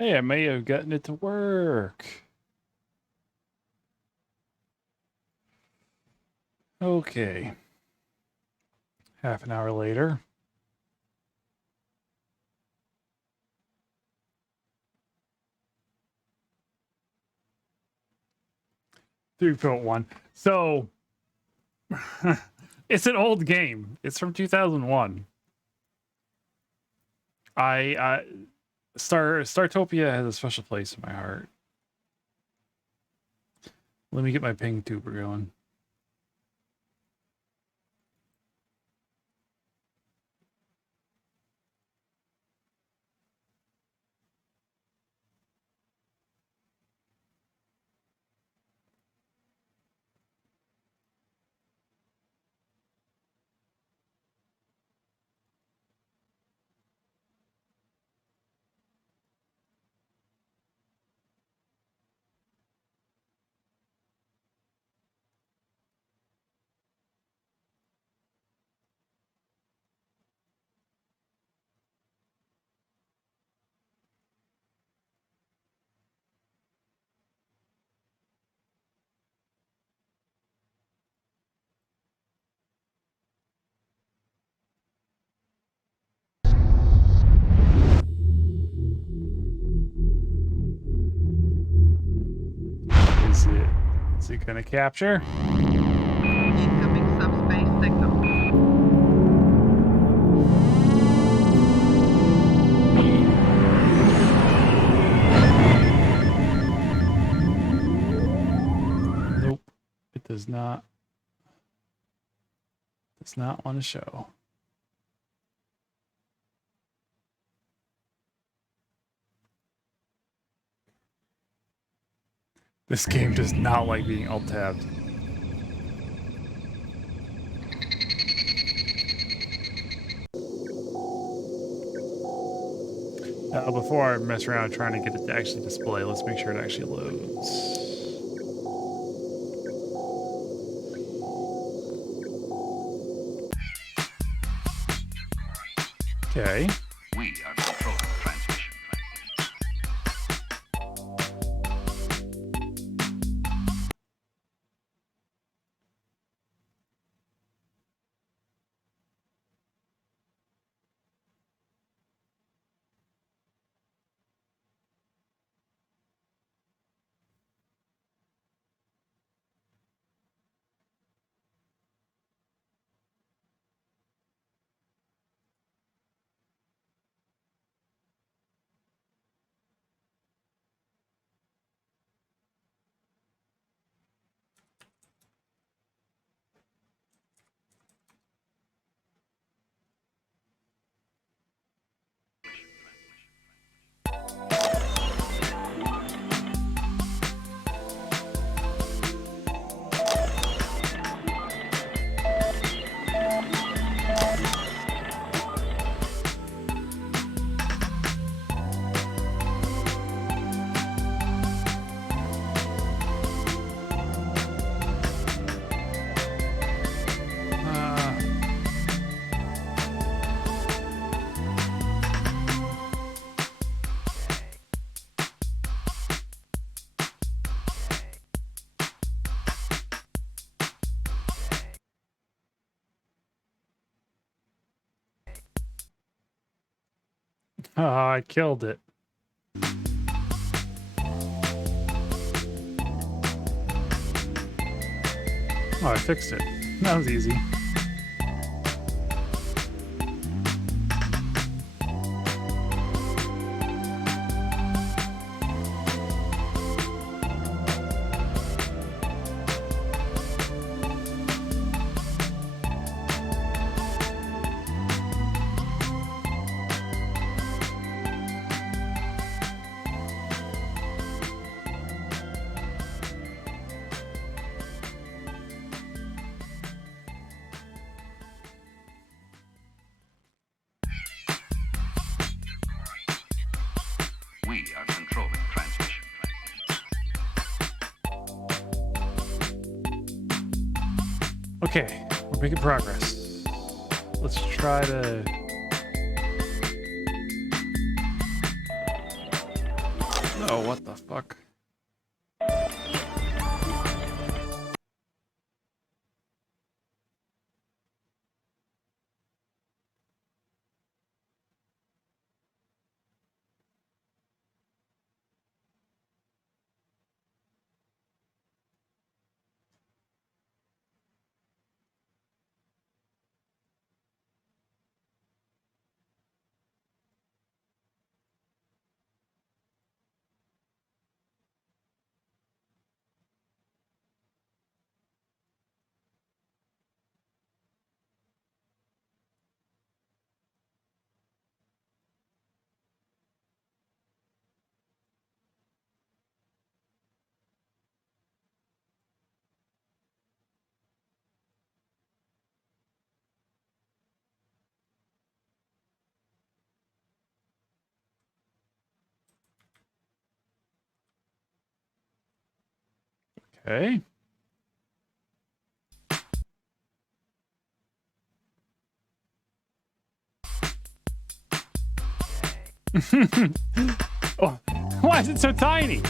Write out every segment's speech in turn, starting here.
Hey, I may have gotten it to work. Okay. Half an hour later. .1. So it's an old game. It's from 2001. Startopia has a special place in my heart. Let me get my ping tuber going. Is it gonna capture? Incoming subspace signal. Nope. It does not. Does not want to show. This game does not like being alt-tabbed. Before I mess around trying to get it to actually display, let's make sure it actually loads. Okay. We are controlling transmission. Oh, I killed it. Oh, I fixed it. That was easy. We are controlling transmission. Okay, we're making progress. Let's try to... Oh, what the fuck? Okay. Oh, why is it so tiny?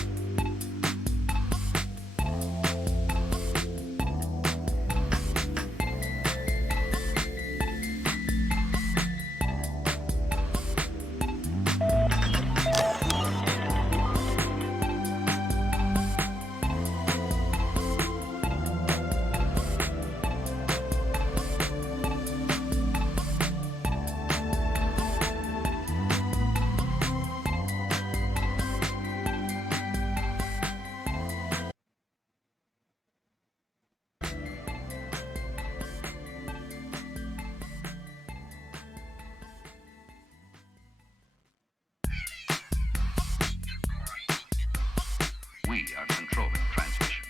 We are controlling transmission.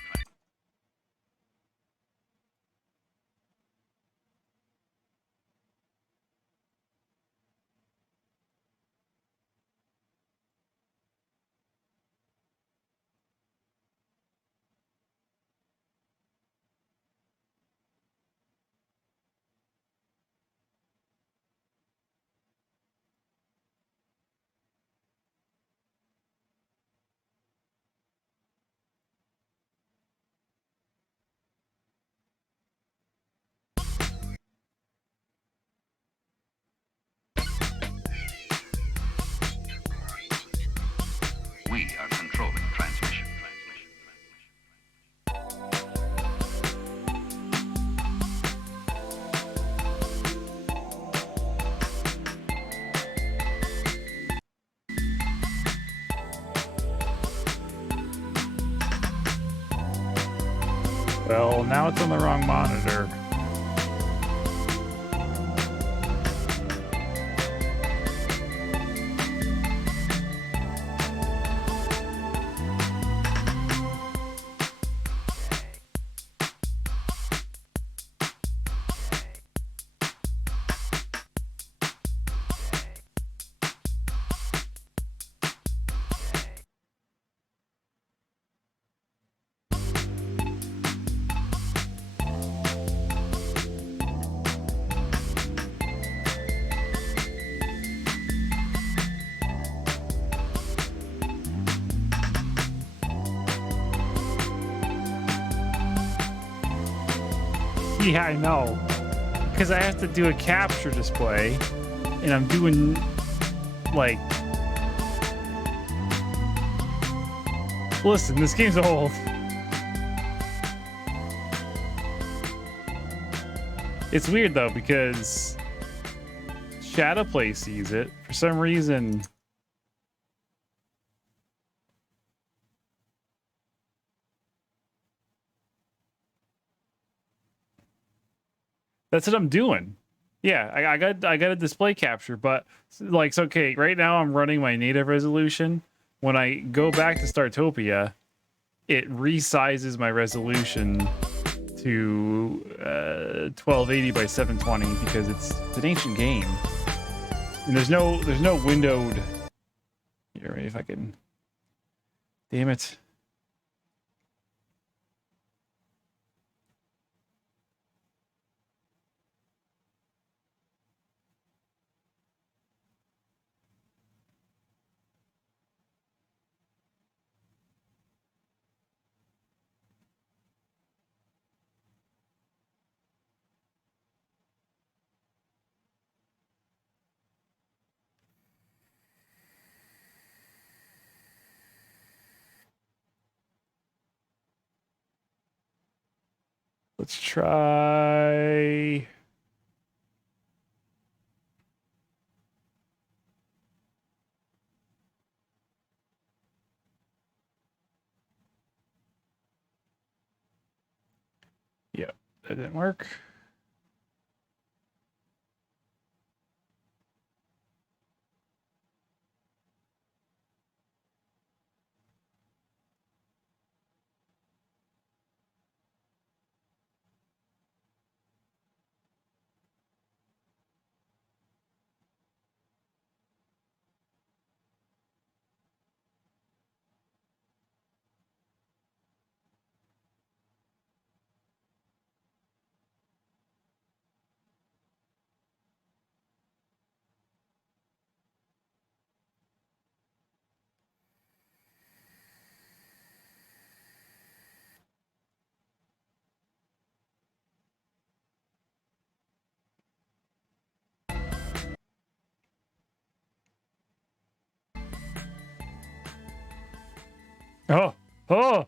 We are controlling transmission. Well, now it's on the wrong monitor. Yeah, I know. Because I have to do a capture display, and I'm doing, like... Listen, this game's old. It's weird, though, because Shadowplay sees it. For some reason... That's what I'm doing. Yeah, I got a display capture, but like, it's okay. Right now, I'm running my native resolution. When I go back to Startopia, it resizes my resolution to 1280 by 720 because it's an ancient game, and there's no windowed. Here, if I can. Damn it. Let's try. Yep, that didn't work. Oh, oh.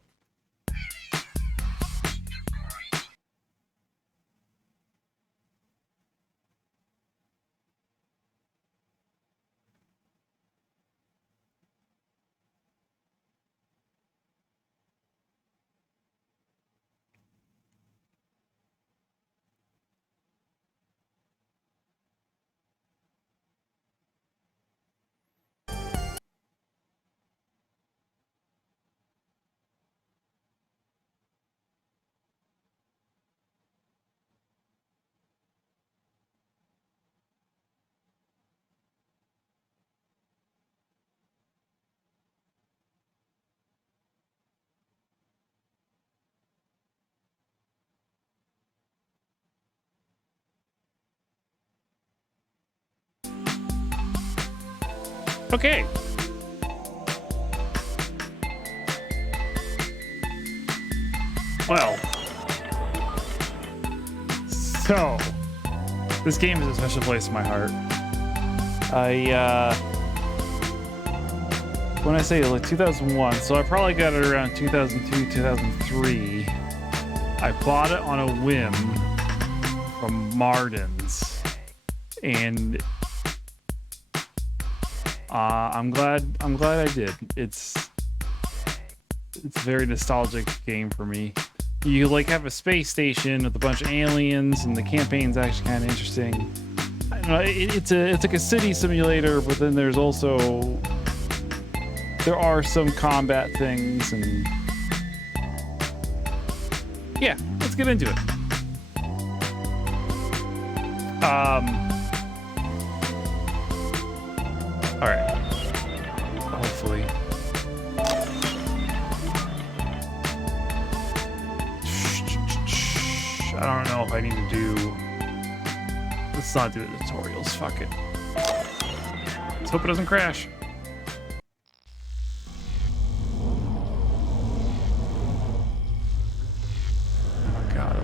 Okay. Well. So, this game is a special place in my heart. When I say like 2001, so I probably got it around 2002, 2003. I bought it on a whim from Martin's, and I'm glad I did. It's a very nostalgic game for me. You like have a space station with a bunch of aliens, and the campaign's actually kind of interesting. I don't know, it's like a city simulator, but then there are some combat things, and yeah, let's get into it. All right. Hopefully. I don't know if I need to do. Let's not do the tutorials. Fuck it. Let's hope it doesn't crash. Oh god,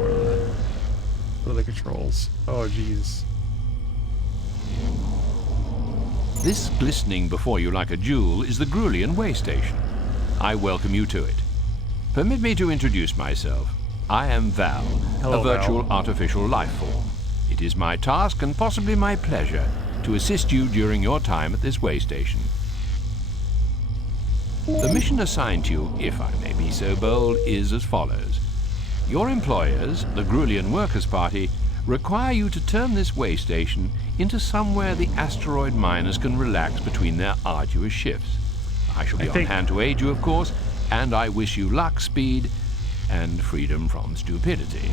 what are the controls? Oh jeez. This glistening before you like a jewel is the Grulian way station. I welcome you to it. Permit me to introduce myself. I am Val, Hello, a virtual Val. artificial life form. It is my task and possibly my pleasure to assist you during your time at this way station. The mission assigned to you, if I may be so bold, is as follows. Your employers, the Grulian Workers' Party, require you to turn this way station into somewhere the asteroid miners can relax between their arduous shifts. I shall be on hand to aid you, of course, and I wish you luck, speed, and freedom from stupidity.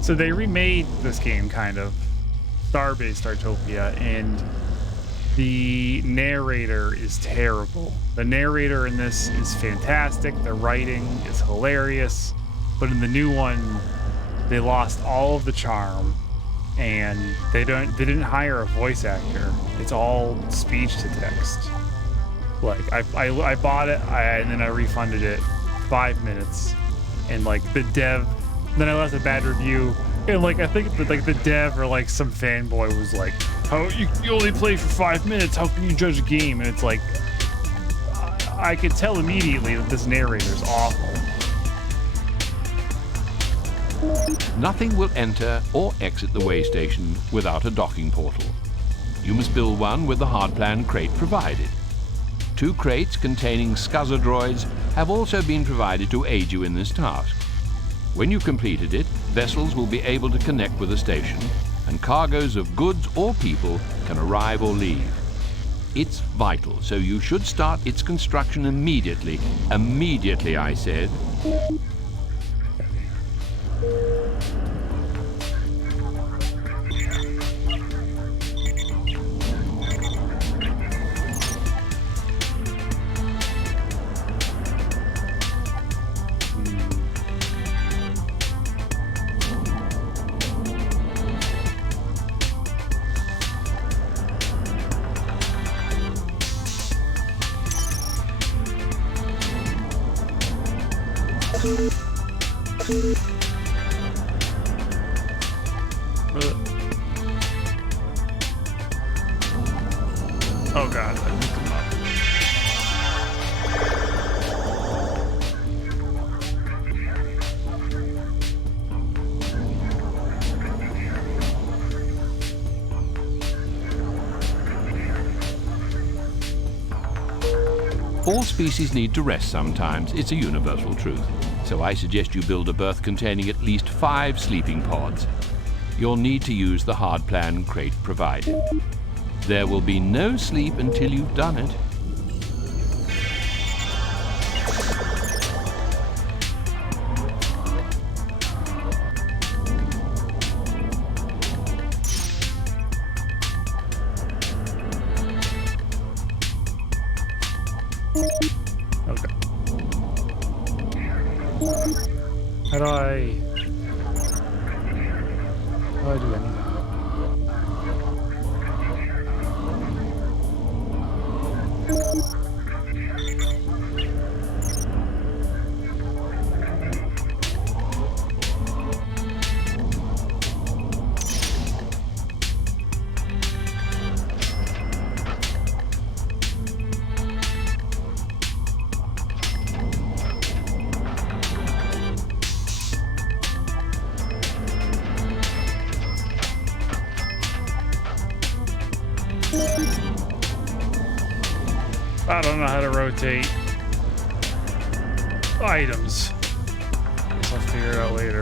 So they remade this game, kind of, Starbase Startopia, and the narrator is terrible. The narrator in this is fantastic. The writing is hilarious, but in the new one, they lost all of the charm, and they didn't hire a voice actor. It's all speech to text. Like I bought it, and then I refunded it 5 minutes, and like the dev, then I left a bad review, and like I think that like the dev or like some fanboy was like, "How you only play for 5 minutes? How can you judge a game?" And it's like, I could tell immediately that this narrator is awful. Nothing will enter or exit the way station without a docking portal. You must build one with the hardplan crate provided. 2 crates containing scuzzer droids have also been provided to aid you in this task. When you've completed it, vessels will be able to connect with the station, and cargoes of goods or people can arrive or leave. It's vital, so you should start its construction immediately. Immediately, I said. Oh god, I picked him up. All species need to rest sometimes. It's a universal truth. So I suggest you build a berth containing at least 5 sleeping pods. You'll need to use the hardplan crate provided. There will be no sleep until you've done it. Okay. How do I do anything? I don't know how to rotate items. Guess I'll figure it out later.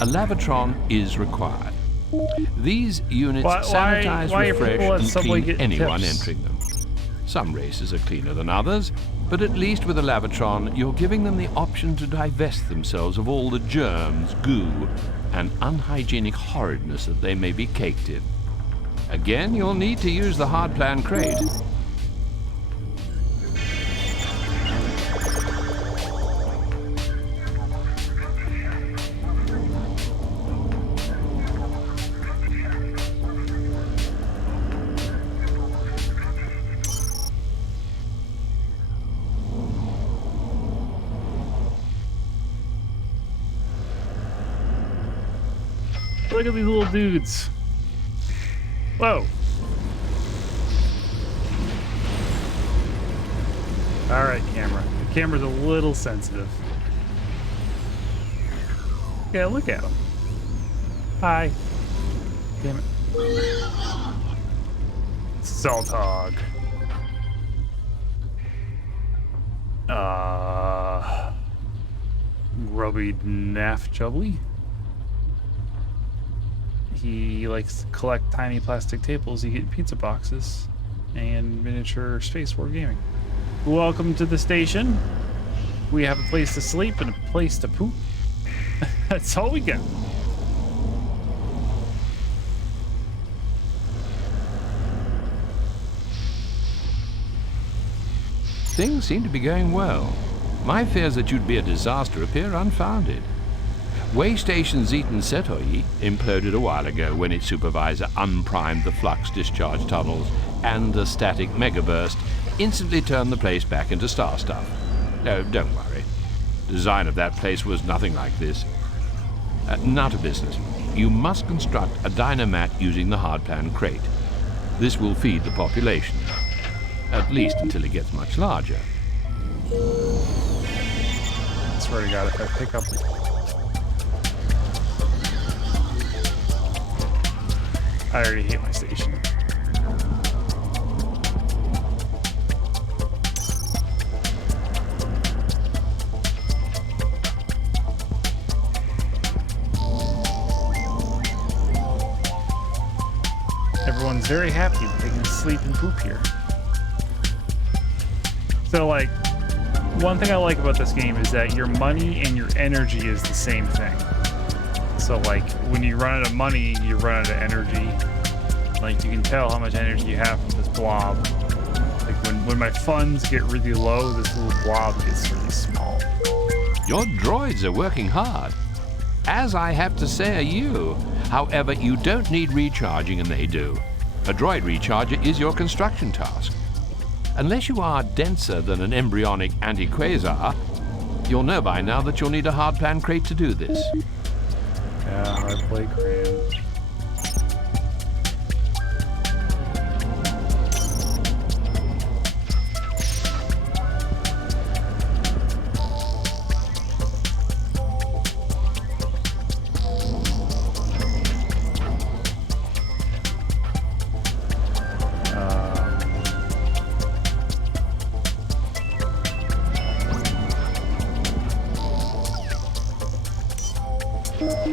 A lavatron is required. These units Why sanitize, are refresh, people at and Subway clean getting anyone tips? entering them. Some races are cleaner than others, but at least with a lavatron, you're giving them the option to divest themselves of all the germs, goo, and unhygienic horridness that they may be caked in. Again, you'll need to use the hardplan crate. Look at these little dudes. Whoa. All right, camera. The camera's a little sensitive. Yeah, look at him. Hi. Damn it. Salt hog. Grubby naff chubbly. He likes to collect tiny plastic tables, eat pizza boxes, and miniature Space War gaming. Welcome to the station. We have a place to sleep and a place to poop. That's all we got. Things seem to be going well. My fears that you'd be a disaster appear unfounded. Waystation Zeton Setoyi imploded a while ago when its supervisor unprimed the flux discharge tunnels, and a static megaburst instantly turned the place back into star stuff. No, don't worry. The design of that place was nothing like this. Now to business. you must construct a dynamat using the hardplan crate. This will feed the population, at least until it gets much larger. I swear to God, if I pick up... I already hate my station. Everyone's very happy that they can sleep and poop here. So, like, one thing I like about this game is that your money and your energy is the same thing. So, like, when you run out of money, you run out of energy. Like, you can tell how much energy you have from this blob. Like, when my funds get really low, this little blob gets really small. Your droids are working hard, as I have to say are you. However, you don't need recharging, and they do. A droid recharger is your construction task. Unless you are denser than an embryonic anti-quasar, you'll know by now that you'll need a hardplan crate to do this. Yeah, hard play cram. Okay.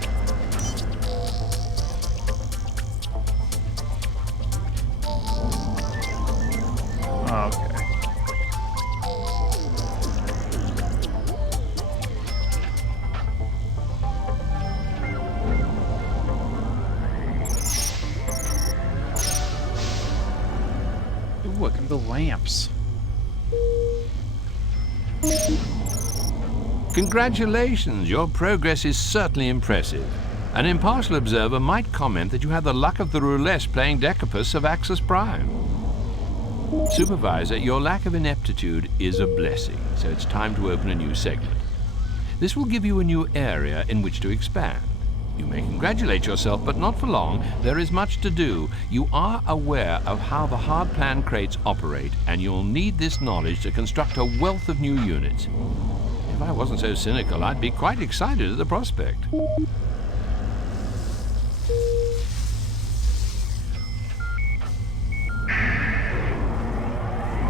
Ooh, look at the lamps. Congratulations, your progress is certainly impressive. An impartial observer might comment that you had the luck of the roulette playing Decapus of Axis Prime. Supervisor, your lack of ineptitude is a blessing, so it's time to open a new segment. This will give you a new area in which to expand. You may congratulate yourself, but not for long. There is much to do. You are aware of how the hardplan crates operate, and you'll need this knowledge to construct a wealth of new units. If I wasn't so cynical, I'd be quite excited at the prospect. Look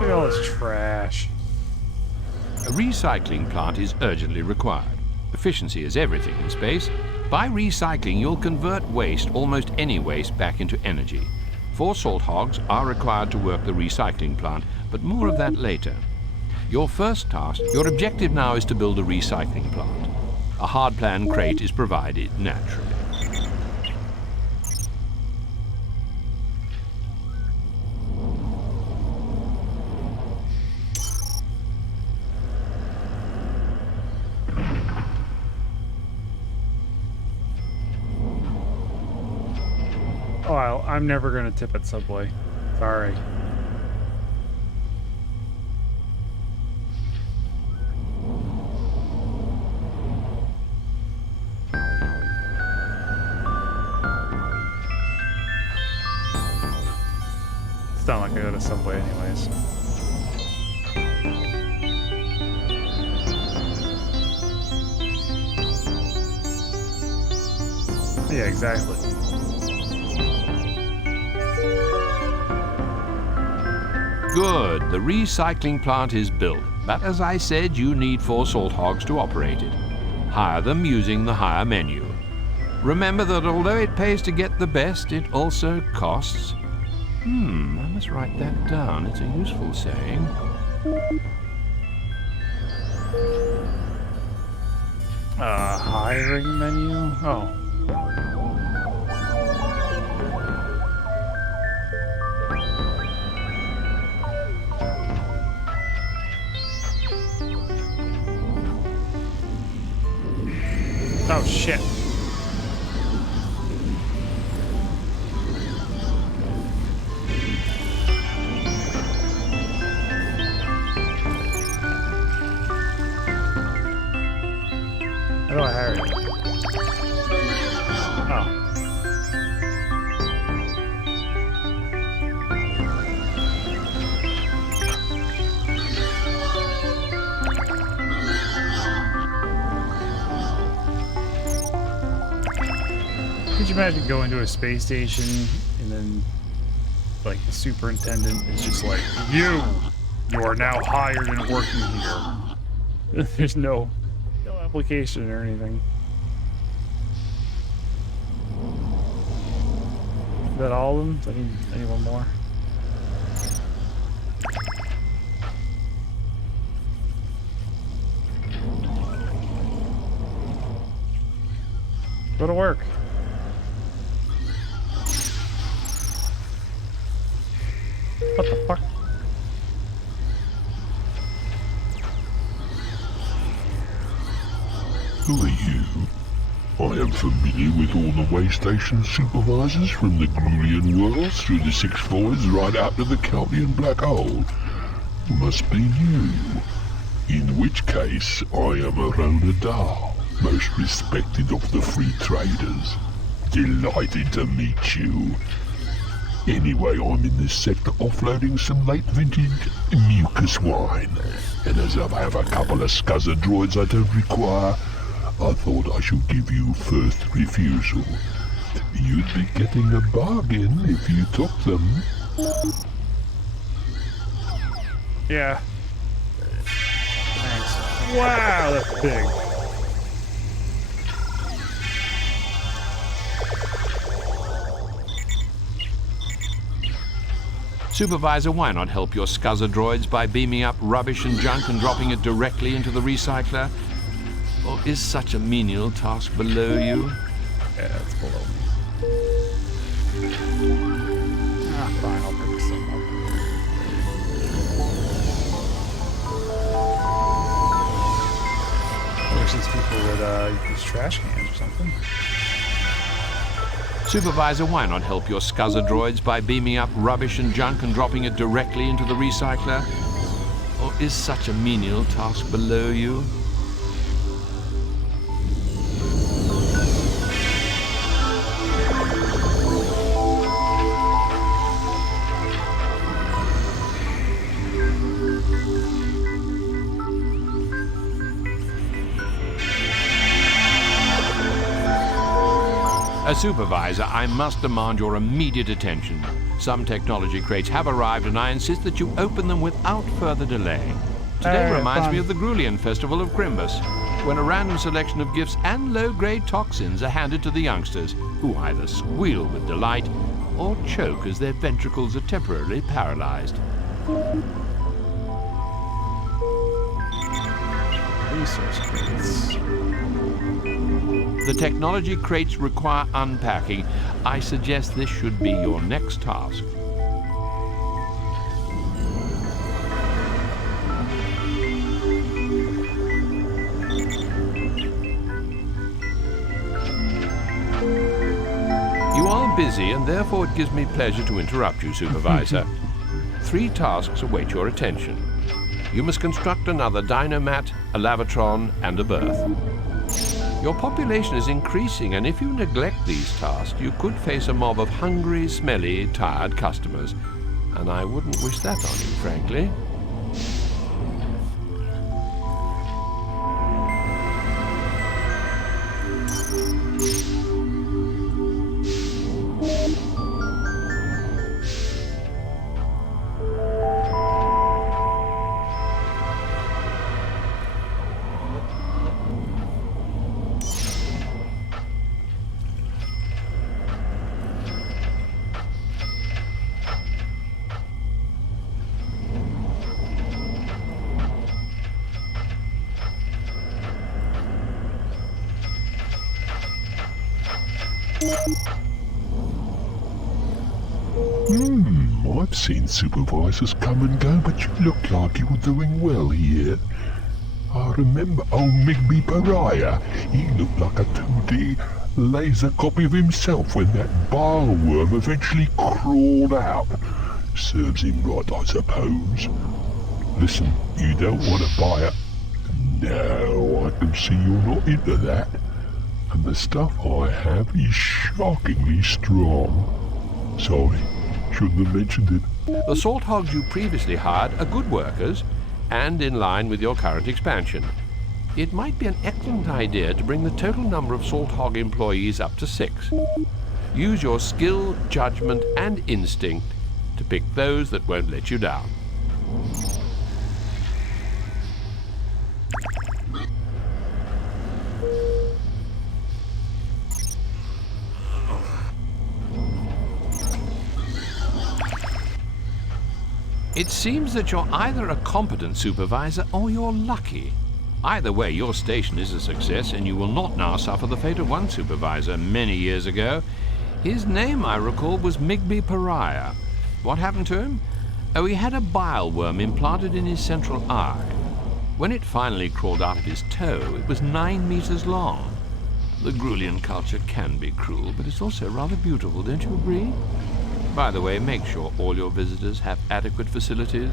at all this trash. A recycling plant is urgently required. Efficiency is everything in space. By recycling, you'll convert waste, almost any waste, back into energy. 4 salt hogs are required to work the recycling plant, but more of that later. Your first task, your objective now is to build a recycling plant. A hardplan crate is provided naturally. Oh, I'm never gonna tip at Subway. Sorry. It's not like I go to Subway anyways. Yeah, exactly. Good, the recycling plant is built, but as I said, you need 4 salt hogs to operate it. Hire them using the hire menu. Remember that although it pays to get the best, it also costs. I must write that down. It's a useful saying. Hiring menu? Oh. Oh, shit. How do I hire you? Oh. Could you imagine going to a space station and then, like, the superintendent is just like, you are now hired and working here. There's no application or anything. Is that all of them? Do I need one more? Go to work. What the fuck? Who are you? I am familiar with all the way station supervisors from the Grulian worlds through the six voids right out to the Caldian black hole. Must be you. In which case, I am a Ronadar, most respected of the free traders. Delighted to meet you. Anyway, I'm in this sector offloading some late vintage mucus wine. And as I have a couple of scuzzer droids I don't require, I thought I should give you first refusal. You'd be getting a bargain if you took them. Yeah. Thanks. Wow, that's big. Supervisor, why not help your scuzzer droids by beaming up rubbish and junk and dropping it directly into the recycler? Or is such a menial task below you? Yeah, it's below me. Ah, fine, I'll pick some up. I wish these people would use trash cans or something. Supervisor, why not help your scuzzer droids by beaming up rubbish and junk and dropping it directly into the recycler? Or is such a menial task below you? As supervisor, I must demand your immediate attention. Some technology crates have arrived, and I insist that you open them without further delay. Today reminds me of the Grulian Festival of Grimbus, when a random selection of gifts and low-grade toxins are handed to the youngsters, who either squeal with delight or choke as their ventricles are temporarily paralyzed. Resource crates. The technology crates require unpacking. I suggest this should be your next task. You are busy, and therefore it gives me pleasure to interrupt you, Supervisor. 3 tasks await your attention. You must construct another dynomat, a lavatron, and a berth. Your population is increasing, and if you neglect these tasks, you could face a mob of hungry, smelly, tired customers. And I wouldn't wish that on you, frankly. I've seen supervisors come and go, but you look like you're doing well here. I remember old Migby Pariah. He looked like a 2D laser copy of himself when that bile worm eventually crawled out. Serves him right, I suppose. Listen, you don't want to buy it? No, I can see you're not into that. And the stuff I have is shockingly strong. Sorry, shouldn't have mentioned it. The salt hogs you previously hired are good workers and in line with your current expansion. it might be an excellent idea to bring the total number of Salt Hog employees up to 6. Use your skill, judgment, and instinct to pick those that won't let you down. It seems that you're either a competent supervisor or you're lucky. Either way, your station is a success, and you will not now suffer the fate of one supervisor many years ago. His name, I recall, was Migby Pariah. What happened to him? Oh, he had a bile worm implanted in his central eye. When it finally crawled out of his toe, it was 9 meters long. The Grulian culture can be cruel, but it's also rather beautiful, don't you agree? By the way, make sure all your visitors have adequate facilities.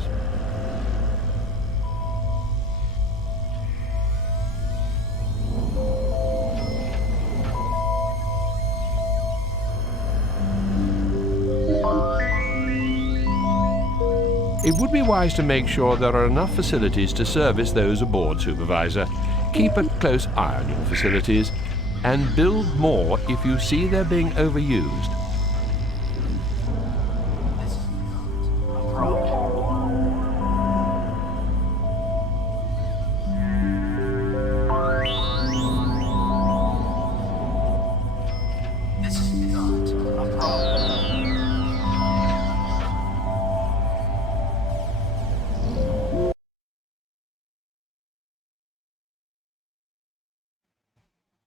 It would be wise to make sure there are enough facilities to service those aboard, Supervisor. Keep a close eye on your facilities and build more if you see they're being overused.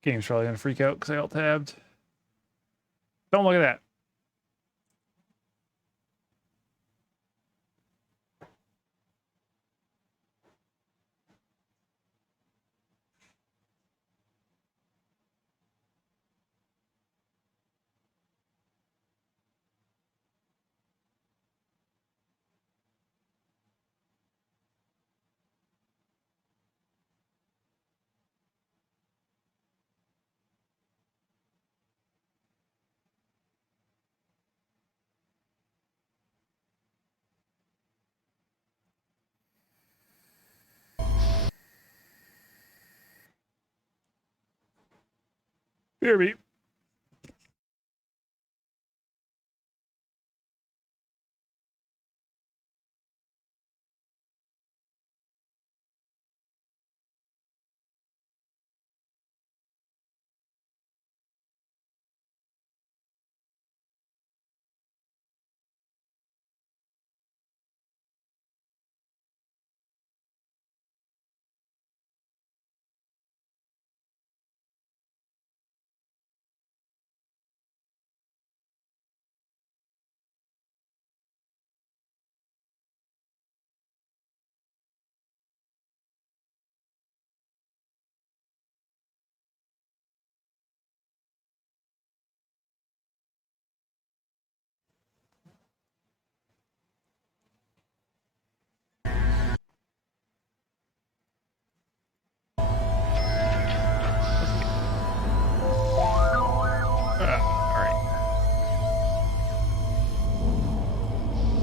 Game's probably gonna freak out because I alt-tabbed. Don't look at that. Hear me.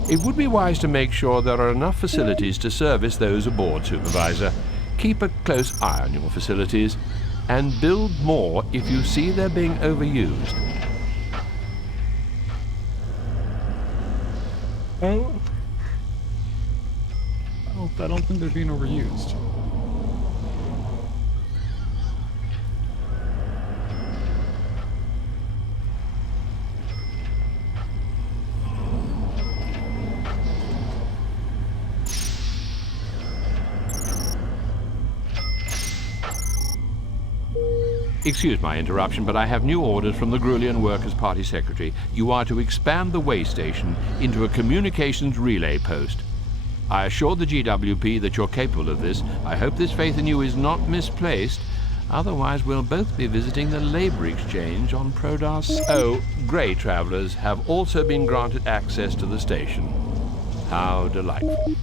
It would be wise to make sure there are enough facilities to service those aboard, Supervisor. Keep a close eye on your facilities and build more if you see they're being overused. I don't think they're being overused. Excuse my interruption, but I have new orders from the Grulian Workers' Party Secretary. You are to expand the way station into a communications relay post. I assured the GWP that you're capable of this. I hope this faith in you is not misplaced. Otherwise, we'll both be visiting the labor exchange on Prodas. Oh, grey travellers have also been granted access to the station. How delightful.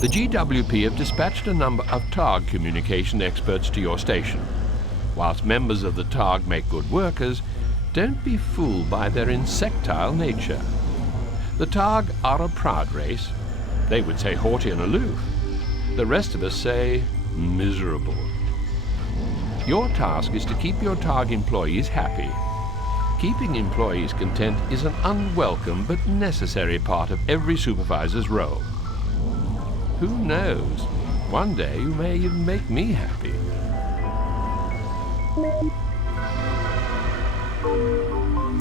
The GWP have dispatched a number of TARG communication experts to your station. Whilst members of the TARG make good workers, don't be fooled by their insectile nature. The TARG are a proud race. They would say haughty and aloof. The rest of us say miserable. Your task is to keep your TARG employees happy. Keeping employees content is an unwelcome but necessary part of every supervisor's role. Who knows? One day you may even make me happy.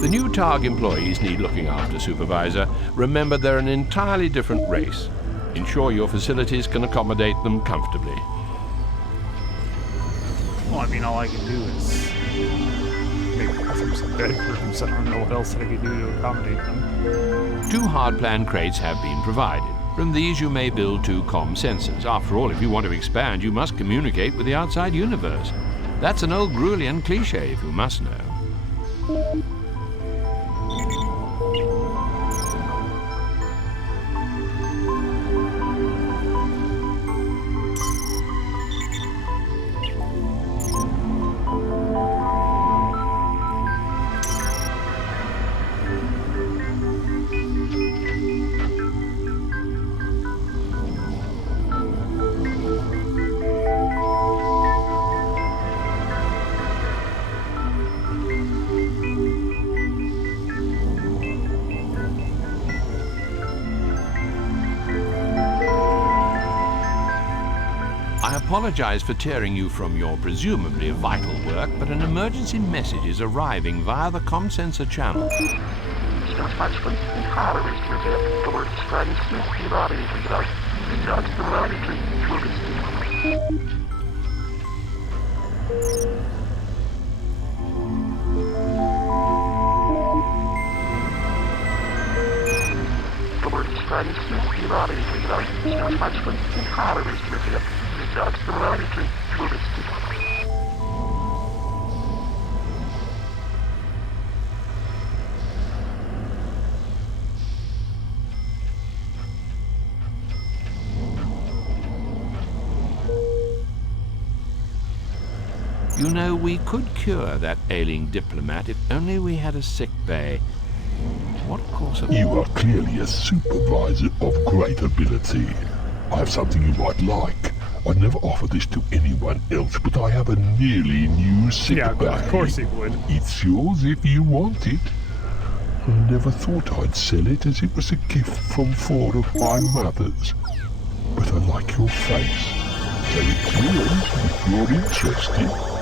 The new TARG employees need looking after, Supervisor. Remember, they're an entirely different race. Ensure your facilities can accommodate them comfortably. Well, I mean, all I can do is maybe offer some bedrooms. I don't know what else I could do to accommodate them. 2 hard-plan crates have been provided. From these you may build 2 comm sensors. After all, if you want to expand, you must communicate with the outside universe. That's an old Grulian cliché, if you must know. I apologize for tearing you from your presumably vital work, but an emergency message is arriving via the comm sensor channel. You know, we could cure that ailing diplomat if only we had a sick bay. What course of... You are clearly a supervisor of great ability. I have something you might like. I never offer this to anyone else, but I have a nearly new sick Yeah, bay. of course he would. It's yours if you want it. I never thought I'd sell it, as it was a gift from 4 of my mothers. But I like your face, so it's yours if you're interested.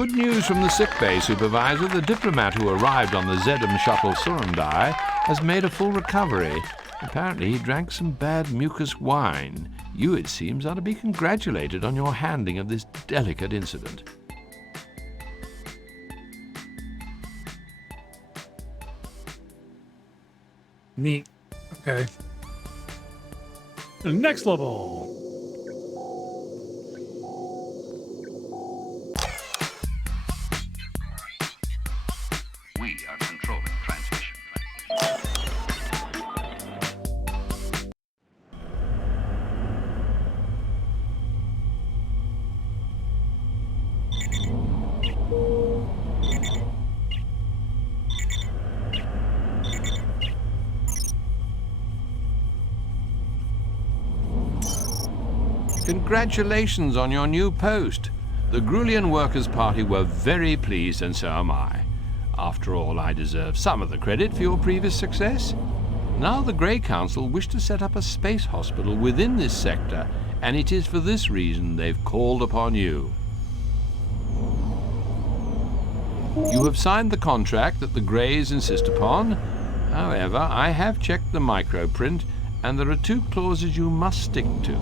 Good news from the sickbay supervisor. The diplomat who arrived on the Zedum shuttle Surundai has made a full recovery. Apparently he drank some bad mucus wine. You, it seems, are to be congratulated on your handling of this delicate incident. Neat. Okay. The next level. We are controlling transmission. Congratulations on your new post. The Grulian Workers' Party were very pleased, and so am I. After all, I deserve some of the credit for your previous success. Now the Grey Council wish to set up a space hospital within this sector, and it is for this reason they've called upon you. You have signed the contract that the Greys insist upon. However, I have checked the microprint, and there are 2 clauses you must stick to.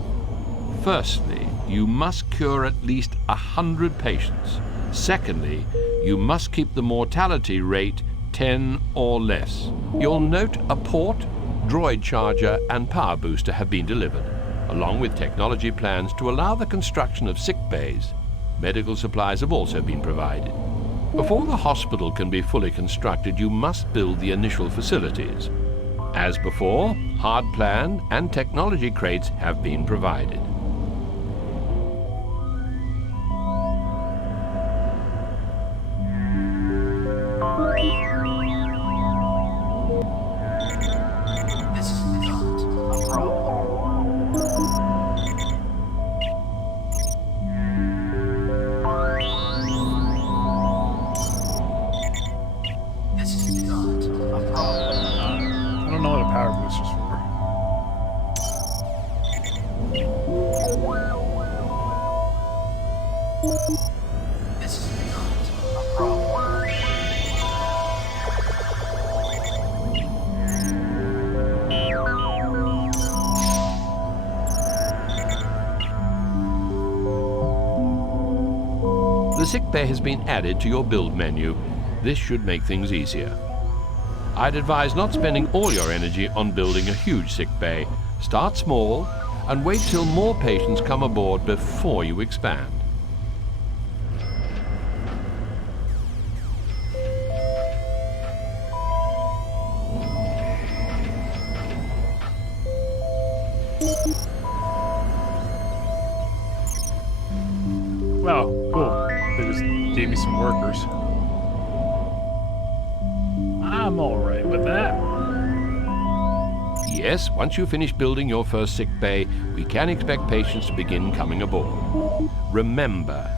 Firstly, you must cure at least 100 patients. Secondly, you must keep the mortality rate 10 or less. You'll note a port, droid charger, and power booster have been delivered, along with technology plans to allow the construction of sick bays. Medical supplies have also been provided. Before the hospital can be fully constructed, you must build the initial facilities. As before, hard plan and technology crates have been provided. This is not a problem. This is not a problem. I don't know what a power booster's for. This is not a problem. The sick bay has been added to your build menu. This should make things easier. I'd advise not spending all your energy on building a huge sick bay. Start small and wait till more patients come aboard before you expand. Oh, cool. They just gave me some workers. I'm alright with that. Yes, once you finish building your first sick bay, we can expect patients to begin coming aboard. Remember,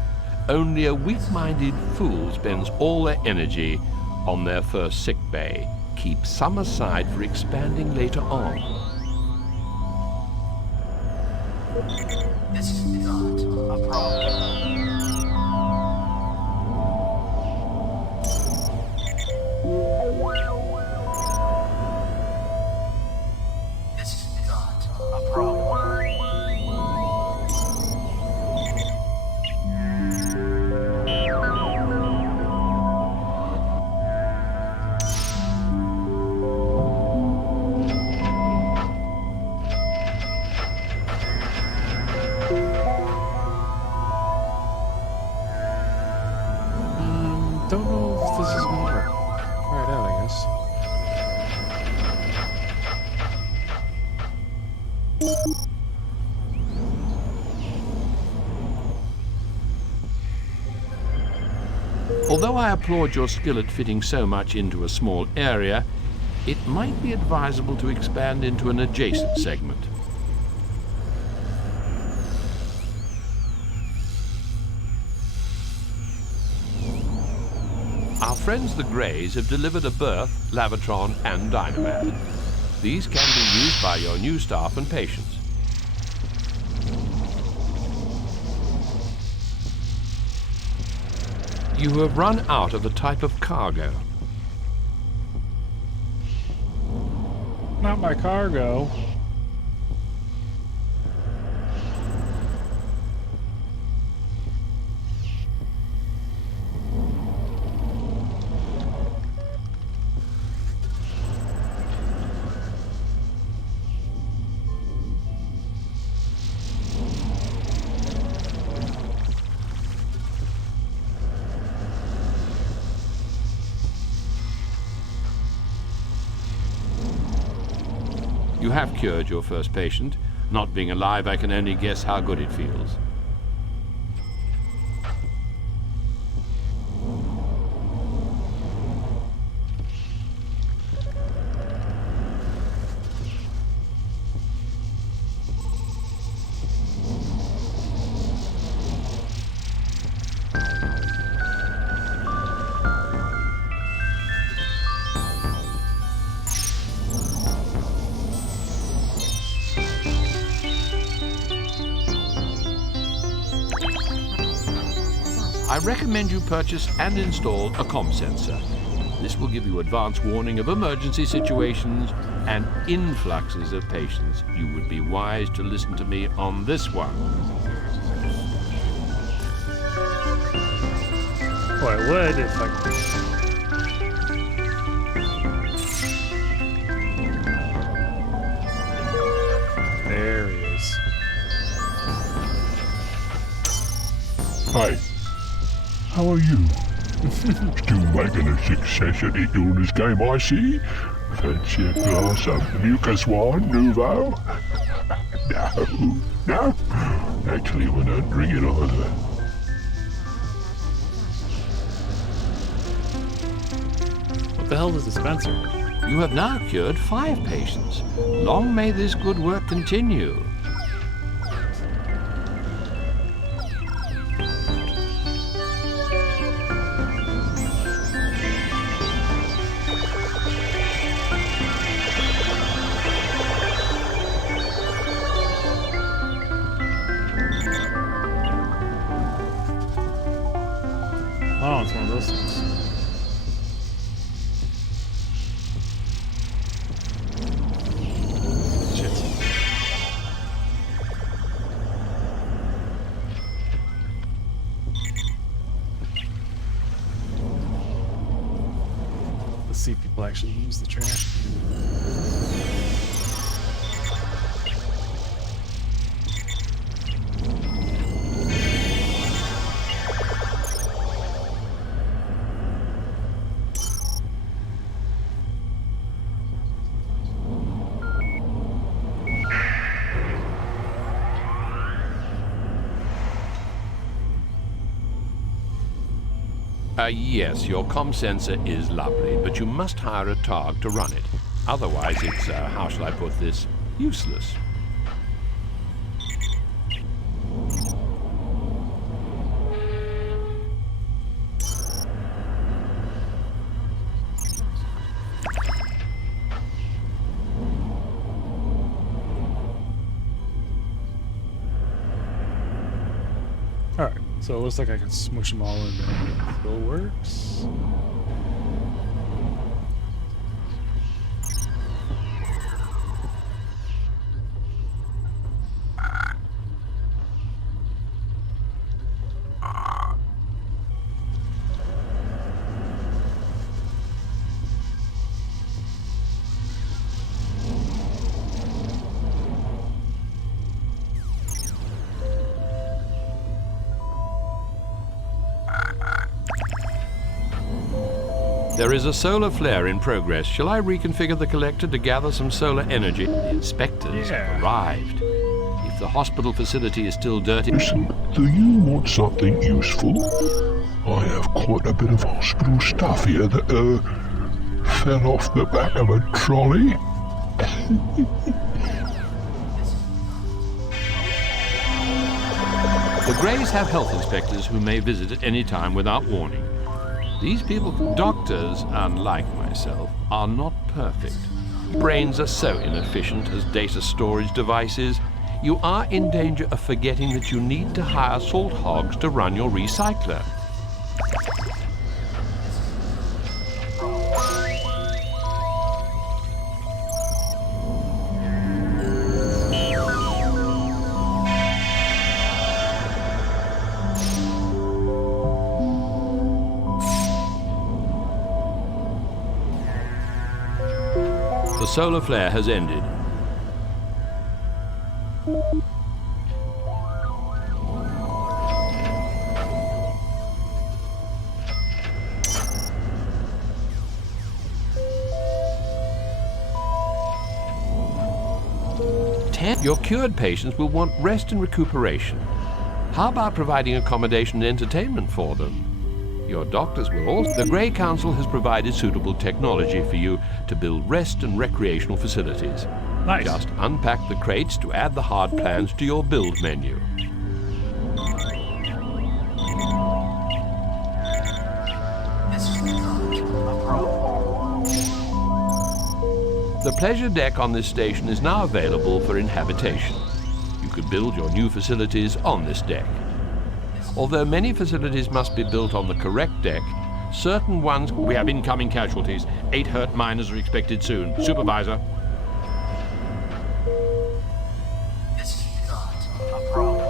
only a weak-minded fool spends all their energy on their first sick bay. Keep some aside for expanding later on. This is not a problem. This is not a problem. Don't know if this is gonna work. Try it out, I guess. Although I applaud your skill at fitting so much into a small area, it might be advisable to expand into an adjacent segment. Our friends the Greys have delivered a berth, lavitron, and dynamat. These can be used by your new staff and patients. You have run out of a type of cargo. Not my cargo. You have cured your first patient. Not being alive, I can only guess how good it feels. I recommend you purchase and install a comm sensor. This will give you advance warning of emergency situations and influxes of patients. You would be wise to listen to me on this one. Well, I would if I could. There he is. Hey, how are you? Still making a success at it illness game, I see. Fancy a glass of mucus wine, Nouveau? No. Actually, we don't drink it either. What the hell is a dispenser? You have now cured 5 patients. Long may this good work continue. Oh, it's one of those things. Shit. Let's see if people actually use the trash. Yes, your comm sensor is lovely, but you must hire a targ to run it. Otherwise, it's, how shall I put this, useless. Alright, so it looks like I can smush them all in there. Still works. There is a solar flare in progress. Shall I reconfigure the collector to gather some solar energy? The inspectors have arrived. If the hospital facility is still dirty... Listen, do you want something useful? I have quite a bit of hospital stuff here that, fell off the back of a trolley. The Greys have health inspectors who may visit at any time without warning. These people, doctors, unlike myself, are not perfect. Brains are so inefficient as data storage devices. You are in danger of forgetting that you need to hire salt hogs to run your recycler. The solar flare has ended. Your cured patients will want rest and recuperation. How about providing accommodation and entertainment for them? Your doctors will also... The Grey Council has provided suitable technology for you to build rest and recreational facilities. Nice. Just unpack the crates to add the hard plans to your build menu. This is not a problem. The pleasure deck on this station is now available for inhabitation. You can build your new facilities on this deck. Although many facilities must be built on the correct deck, certain ones... We have incoming casualties. 8 hurt miners are expected soon. Supervisor. This is not a problem.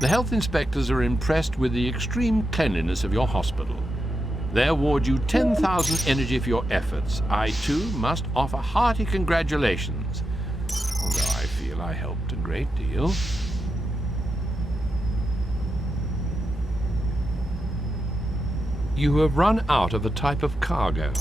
The health inspectors are impressed with the extreme cleanliness of your hospital. They award you 10,000 energy for your efforts. I, too, must offer hearty congratulations, although I feel I helped a great deal. You have run out of a type of cargo.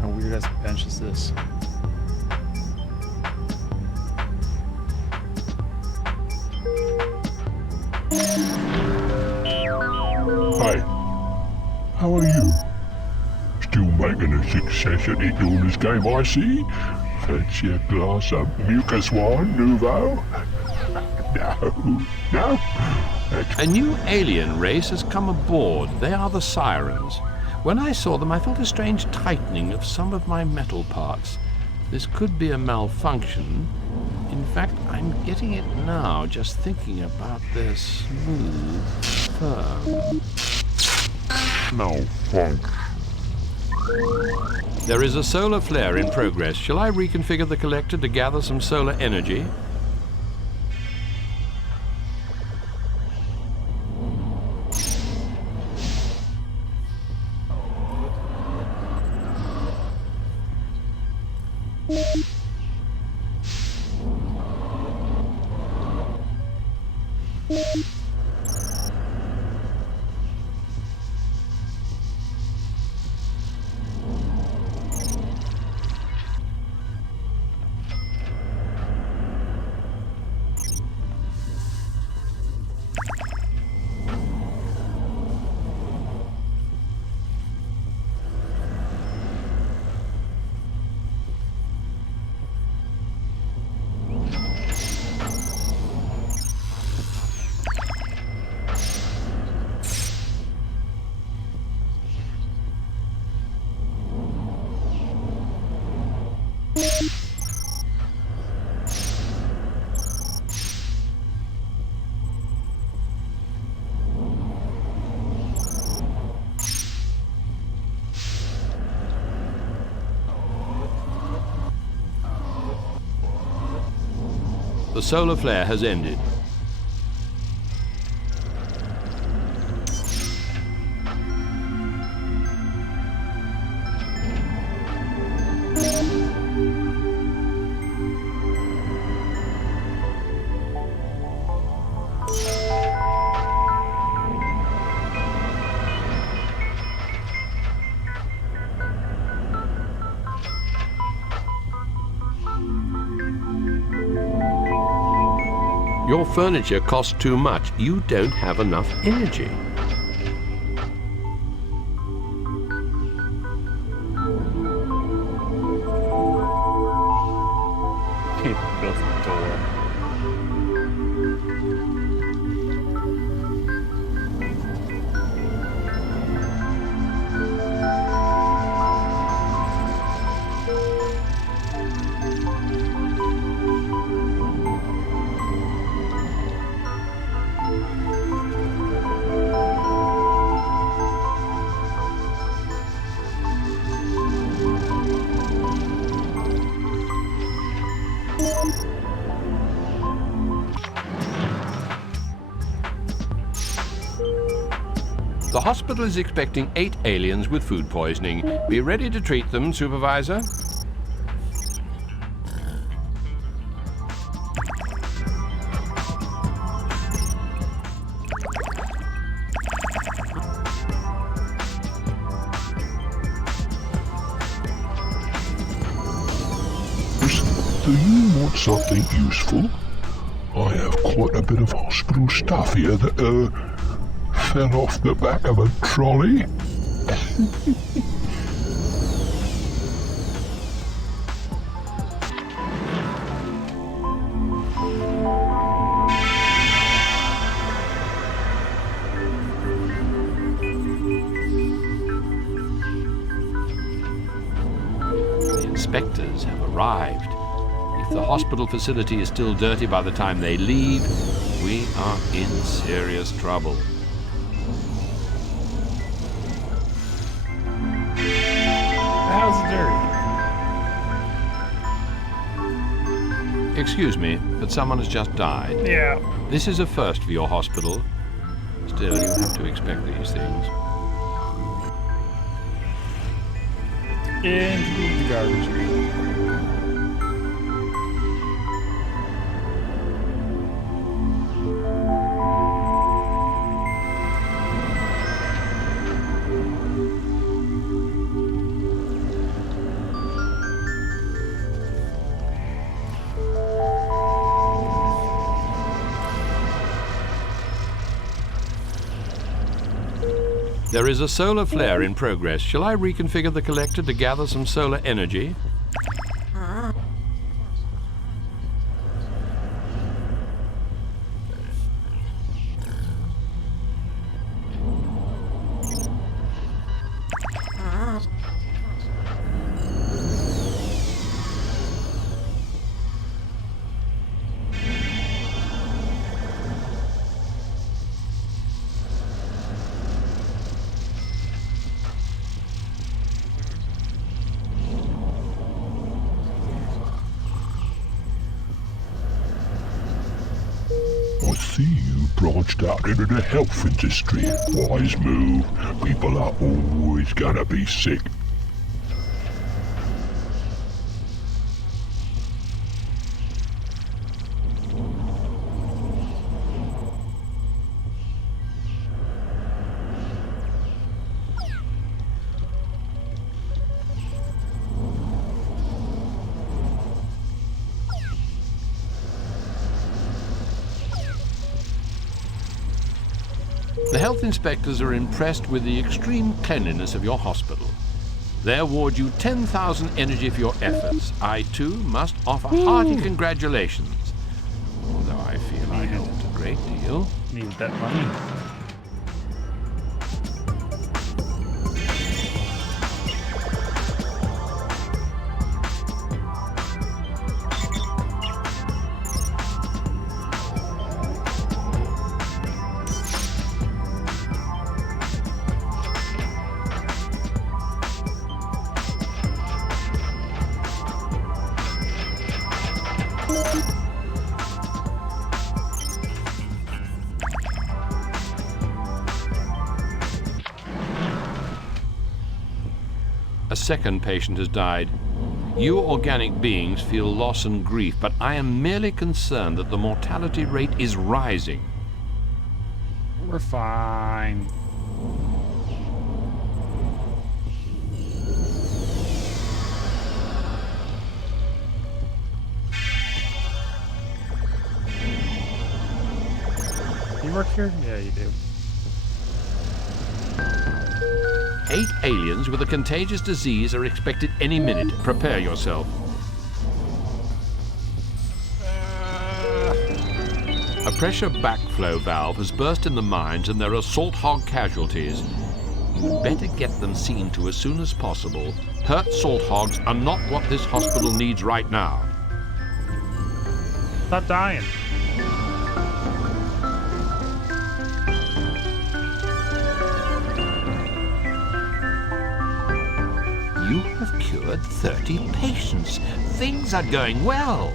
How weird ass bench is this? Hi, how are you? Still making a success at it on this game, I see. Fancy a glass of mucus wine, Nouveau? No. A new alien race has come aboard. They are the Sirens. When I saw them, I felt a strange tightening of some of my metal parts. This could be a malfunction. In fact, I'm getting it now, just thinking about their smooth, firm... Malfunction. There is a solar flare in progress. Shall I reconfigure the collector to gather some solar energy? The solar flare has ended. Your furniture costs too much. You don't have enough energy. He built the door. The hospital is expecting 8 aliens with food poisoning. Be ready to treat them, Supervisor. Do you want something useful? I have quite a bit of hospital stuff here that, fell off the back of a trolley. The inspectors have arrived. If the hospital facility is still dirty by the time they leave, we are in serious trouble. How's it dirty? Excuse me, but someone has just died. Yeah. This is a first for your hospital. Still, you have to expect these things. Into the garbage can. There is a solar flare in progress. Shall I reconfigure the collector to gather some solar energy? I see you branched out into the health industry. Wise move. People are always gonna be sick. The health inspectors are impressed with the extreme cleanliness of your hospital. They award you 10,000 energy for your efforts. I, too, must offer hearty congratulations. Although I feel I helped a great deal. Need that money. A second patient has died. You organic beings feel loss and grief, but I am merely concerned that the mortality rate is rising. We're fine. You work here? Yeah, you do. 8 aliens with a contagious disease are expected any minute. Prepare yourself. A pressure backflow valve has burst in the mines and there are salt hog casualties. You'd better get them seen to as soon as possible. Hurt salt hogs are not what this hospital needs right now. Stop dying. You have cured 30 patients. Things are going well.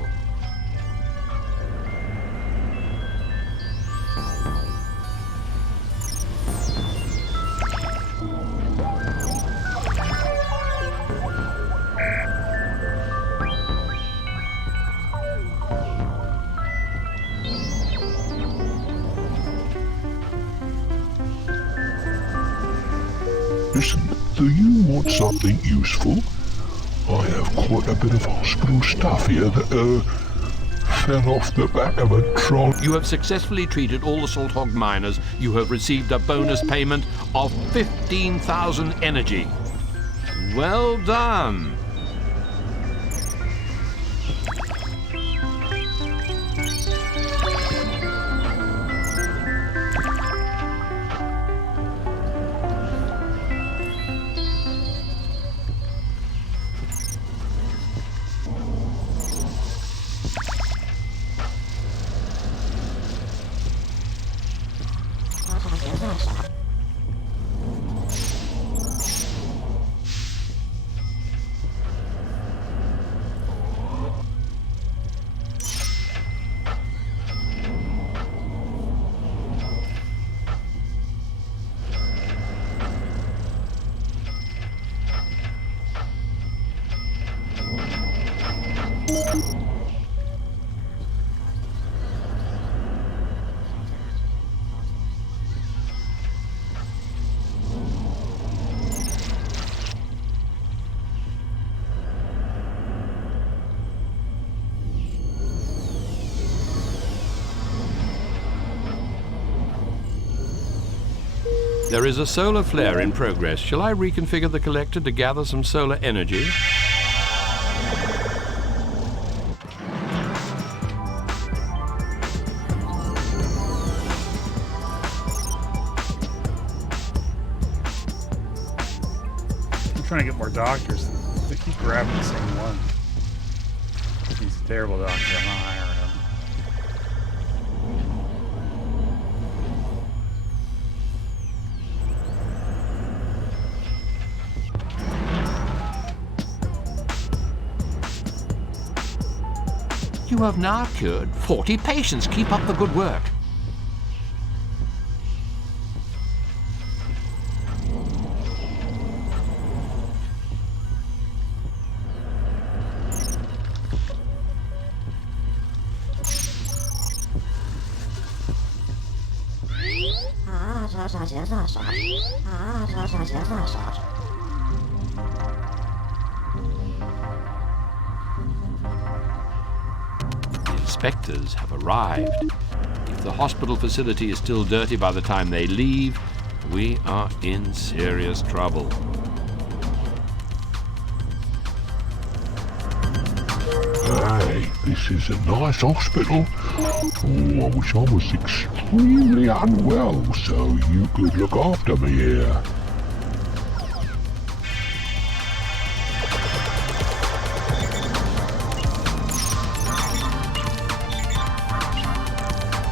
Listen, do you want something useful? I have quite a bit of hospital stuff here that, fell off the back of a trolley. You have successfully treated all the Salt Hog miners. You have received a bonus payment of 15,000 energy. Well done. There is a solar flare in progress. Shall I reconfigure the collector to gather some solar energy? I'm trying to get more doctors. They keep grabbing the same one. He's a terrible doctor. I'm not hiring him. You have now cured 40 patients. Keep up the good work. Inspectors have arrived. If the hospital facility is still dirty by the time they leave, we are in serious trouble. Hey, this is a nice hospital. Oh, I wish I was extremely unwell so you could look after me here.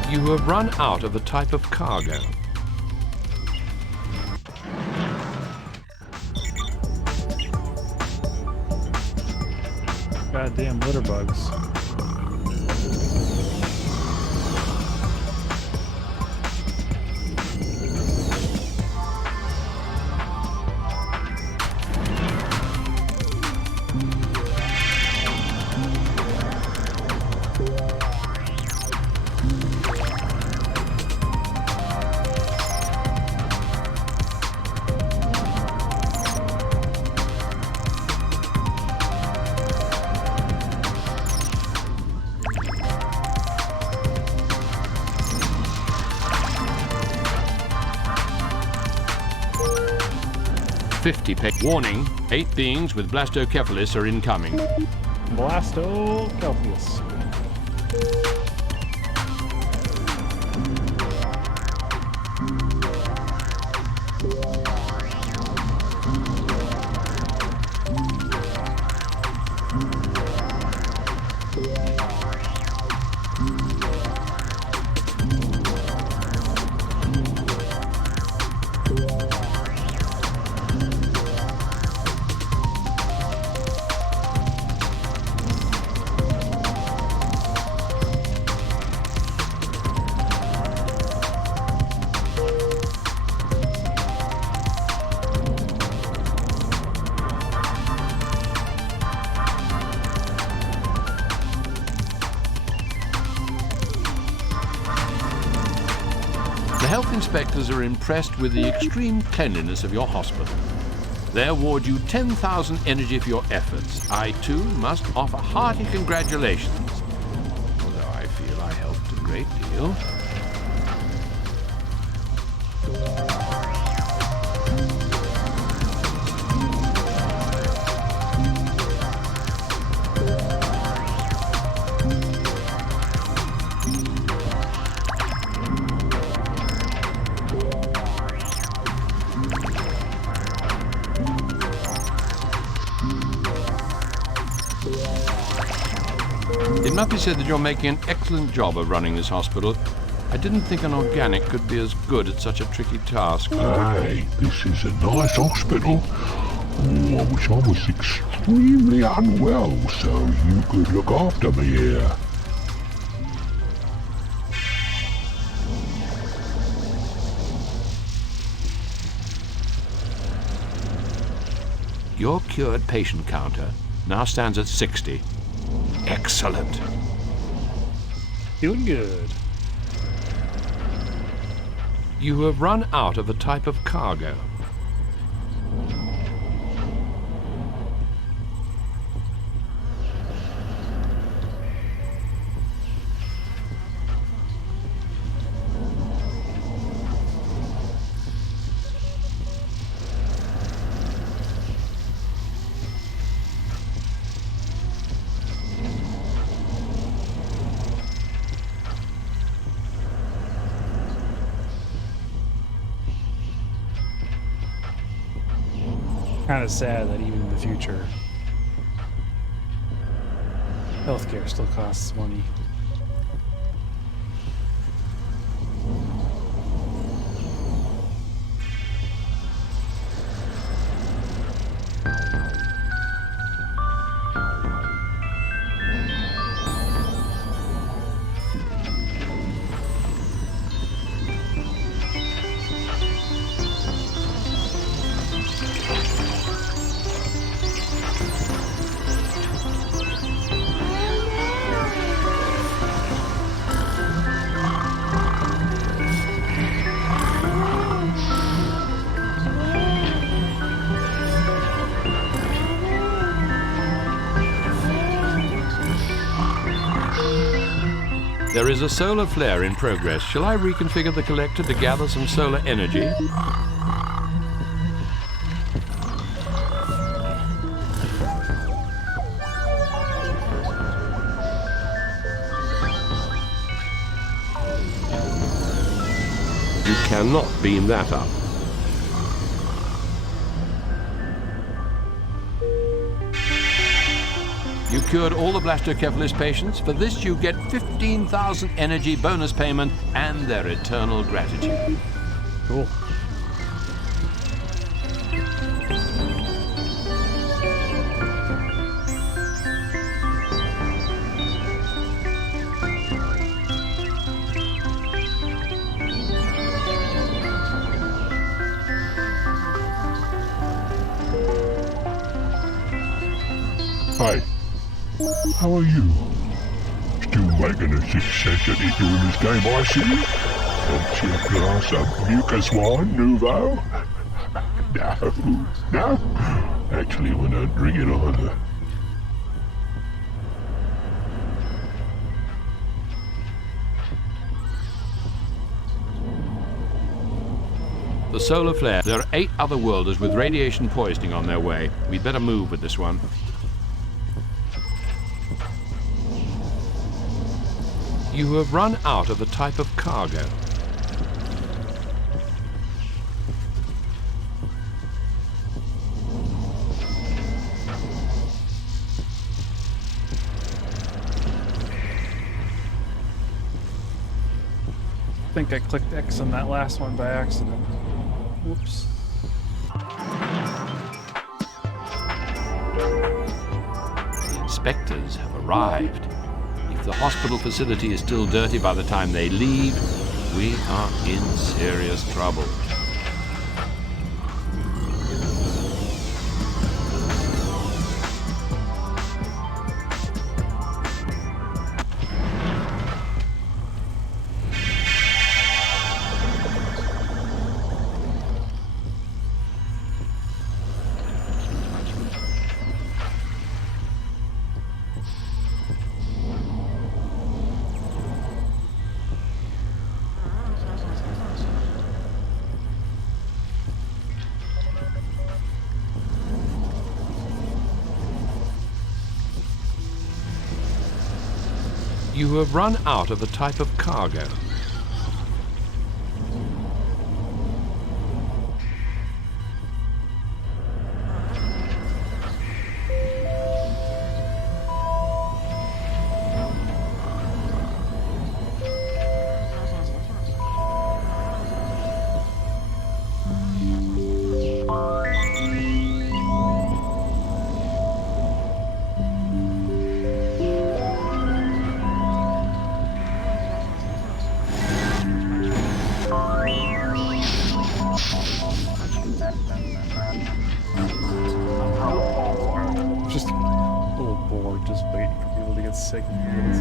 You have run out of a type of cargo. Goddamn litter bugs. Warning, 8 beings with blastocephalus are incoming. Blastocephalus. health inspectors are impressed with the extreme cleanliness of your hospital. They award you 10,000 energy for your efforts. I, too, must offer hearty congratulations, although I feel I helped a great deal. It must be said that you're making an excellent job of running this hospital. I didn't think an organic could be as good at such a tricky task. Hey, this is a nice hospital. Oh, I wish I was extremely unwell so you could look after me here. Your cured patient counter now stands at 60. Excellent. Doing good. You have run out of a type of cargo. Kind of sad that even in the future, healthcare still costs money. There is a solar flare in progress. Shall I reconfigure the collector to gather some solar energy? You cannot beam that up. You cured all the blastocephalus patients. For this, you get 15,000 energy bonus payment and their eternal gratitude. Cool. Hey, how are you? Still making a success at it doing this game, I see? Fancy a glass of mucus wine nouveau? No. Actually, we don't drink it either. The solar flare. There are 8 other worlders with radiation poisoning on their way. We'd better move with this one. You have run out of a type of cargo. I think I clicked X on that last one by accident. Whoops. The inspectors have arrived. If the hospital facility is still dirty by the time they leave, we are in serious trouble. you have run out of a type of cargo. Just a little bored, just waiting for people to get sick and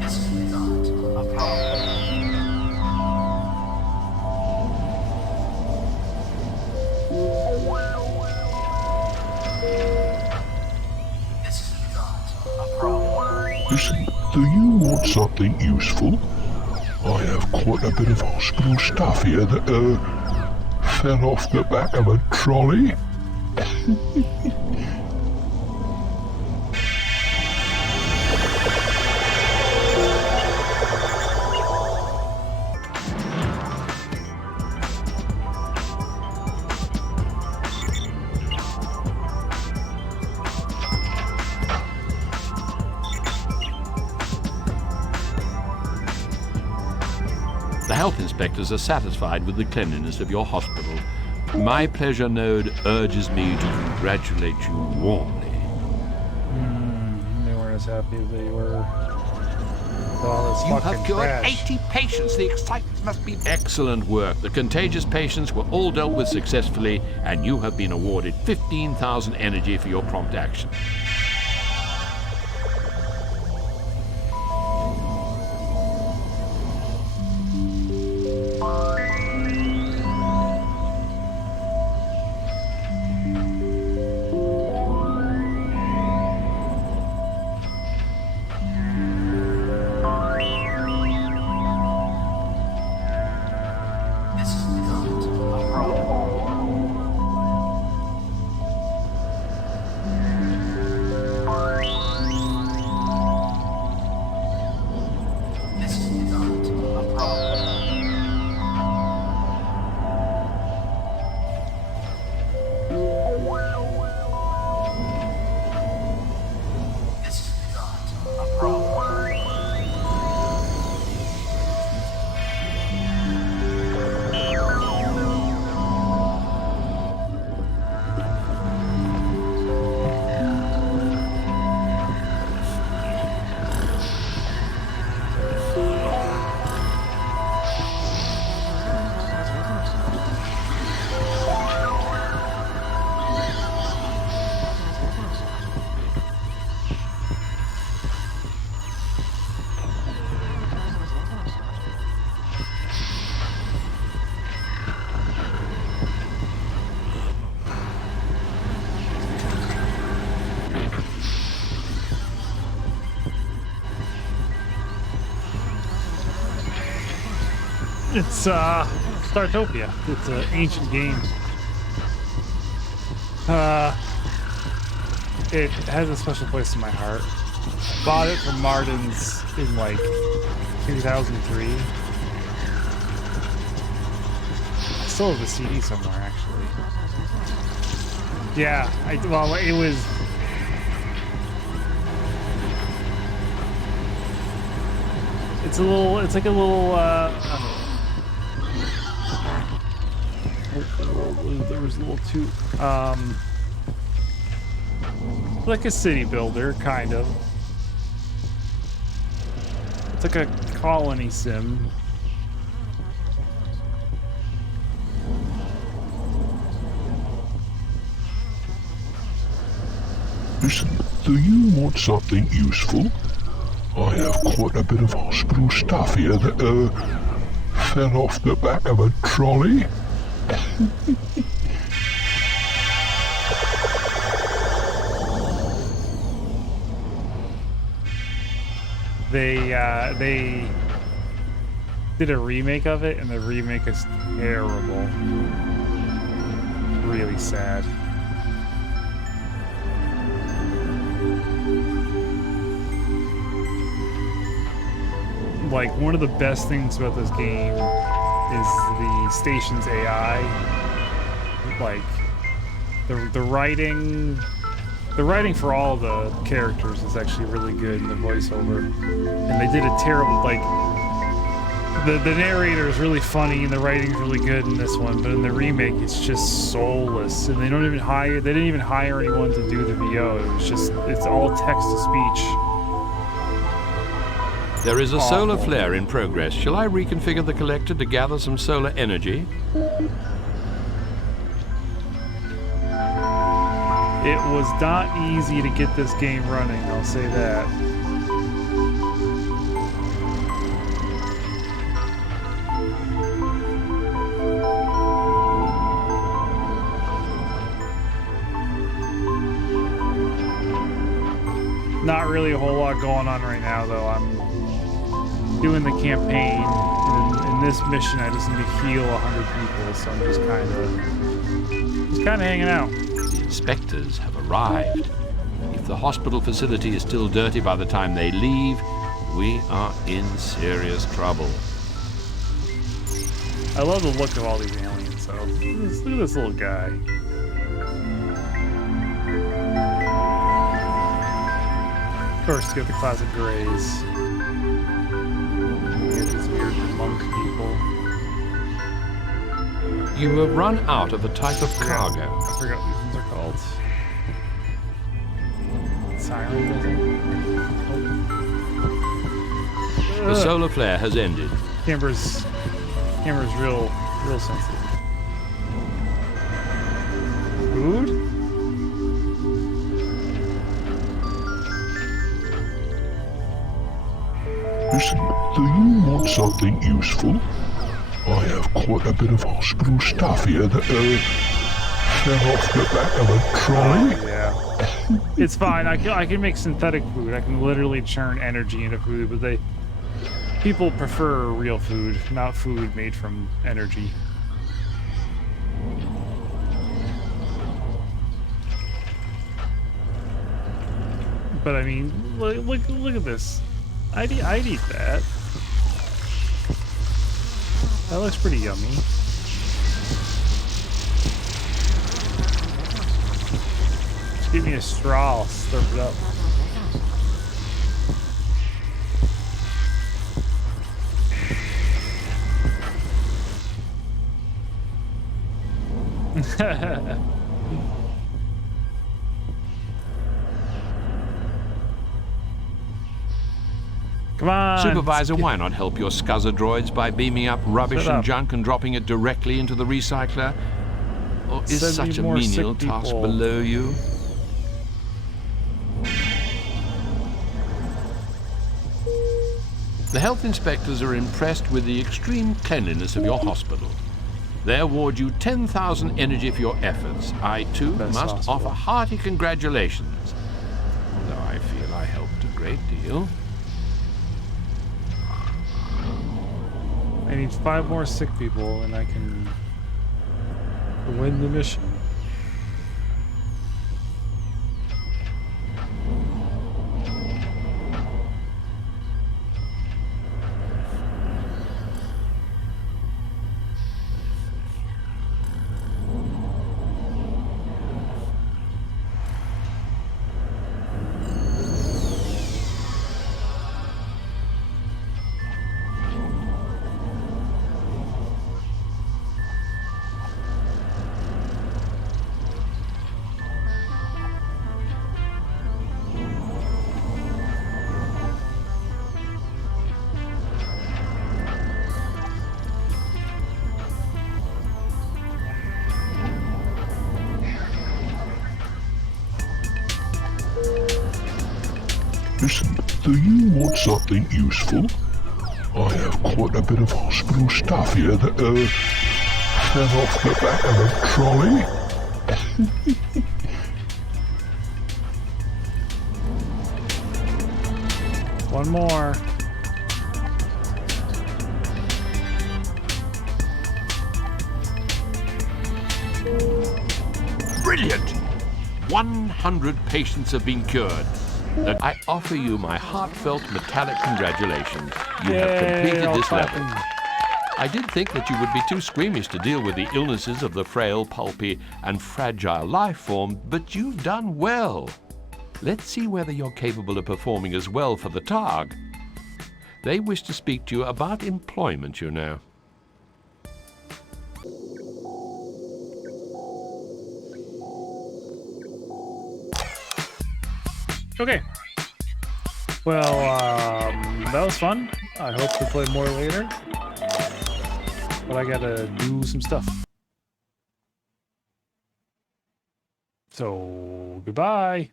This is not a problem. This is not a problem. Listen, do you want something useful? I have quite a bit of hospital stuff here that, fell off the back of a trolley. The health inspectors are satisfied with the cleanliness of your hospital. My pleasure node urges me to congratulate you warmly. they weren't as happy as they were with all this You fucking have cured trash. 80 patients. The excitement must be excellent work. The contagious patients were all dealt with successfully, and you have been awarded 15,000 energy for your prompt action. This is not a problem. This is not a problem. This is not a problem. It's Startopia. It's an ancient game. It has a special place in my heart. Bought it from Martin's in like 2003. I still have the CD somewhere, actually. Yeah, well, it was. It's a little. It's like a little. There was a little too. Like a city builder, kind of. It's like a colony sim. Listen, do you want something useful? I have quite a bit of hospital stuff here that, fell off the back of a trolley. They did a remake of it, and the remake is terrible. Really sad. like one of the best things about this game is the station's AI. Like the writing for all the characters is actually really good in the voiceover, and they did a terrible like. The narrator is really funny and the writing's really good in this one, but in the remake it's just soulless, and they didn't even hire anyone to do the VO. It's all text to speech. There is a solar flare in progress. Shall I reconfigure the collector to gather some solar energy? It was not easy to get this game running, I'll say that. Not really a whole lot going on right now, though. I'm doing the campaign, and in this mission, I just need to heal 100 people, so I'm just kind of hanging out. The inspectors have arrived. If the hospital facility is still dirty by the time they leave, we are in serious trouble. I love the look of all these aliens, though. Look at this little guy. Of course, you get the classic grays. You get these weird monk people. You have run out of a type of cargo. I forgot what these ones are called. Sirens, I think. The solar flare has ended. Camera's real sensitive. Food? Listen, do you want something useful? I have quite a bit of hospital stuff here that fell off the back of a trolley. Yeah. It's fine. I can make synthetic food. I can literally churn energy into food, but people prefer real food, not food made from energy. But I mean, look at this. I'd eat that. That looks pretty yummy. Just give me a straw, I'll slurp it up. Come on. Supervisor, why not help your scuzzer droids by beaming up rubbish Shut up. and junk and dropping it directly into the recycler? Or is Send me such a more menial sick task people. below you? The health inspectors are impressed with the extreme cleanliness of your hospital. They award you 10,000 energy for your efforts. I, too, Best must hospital. offer hearty congratulations. Although I feel I helped a great deal. I need 5 more sick people and I can win the mission. Listen, do you want something useful? I have quite a bit of hospital stuff here that fell off the back of a trolley. One more. Brilliant! 100 patients have been cured. I offer you my heartfelt metallic congratulations. You have Yay, completed all this level. clapping. I did think that you would be too squeamish to deal with the illnesses of the frail, pulpy, and fragile life form, but you've done well. Let's see whether you're capable of performing as well for the Targ. They wish to speak to you about employment, you know. Okay. Well, that was fun. I hope to play more later. But I gotta do some stuff. So, goodbye.